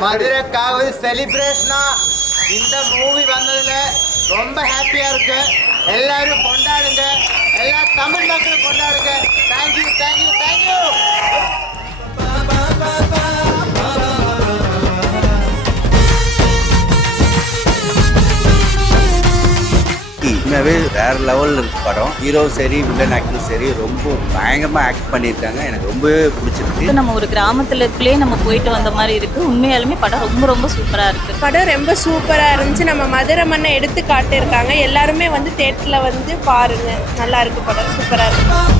மதுரைக்காவது செலிப்ரேஷனா இந்த மூவி வந்ததுல ரொம்ப ஹாப்பியா இருக்கு. எல்லாரும் கொண்டாடுங்க, எல்லா தமிழ் மக்களும் கொண்டாடுங்க. Thank you thank you thank you. உண்மையாகவே வேறு லெவலில் இருக்கு படம். ஹீரோ சரி, வில்லன் ஆக்டரும் சரி ரொம்ப பயங்கரமாக ஆக்ட் பண்ணியிருக்காங்க. எனக்கு ரொம்பவே பிடிச்சிருக்கு. நம்ம ஒரு கிராமத்துலக்குள்ளே நம்ம போயிட்டு வந்த மாதிரி இருக்குது. உண்மையாலுமே படம் ரொம்ப ரொம்ப சூப்பராக இருக்குது. படம் ரொம்ப சூப்பராக இருந்துச்சு. நம்ம மதுரை மண்ணை எடுத்து காட்டியிருக்காங்க. எல்லாருமே வந்து தேட்டரில் வந்து பாருங்கள். நல்லா இருக்குது படம், சூப்பராக இருக்குது.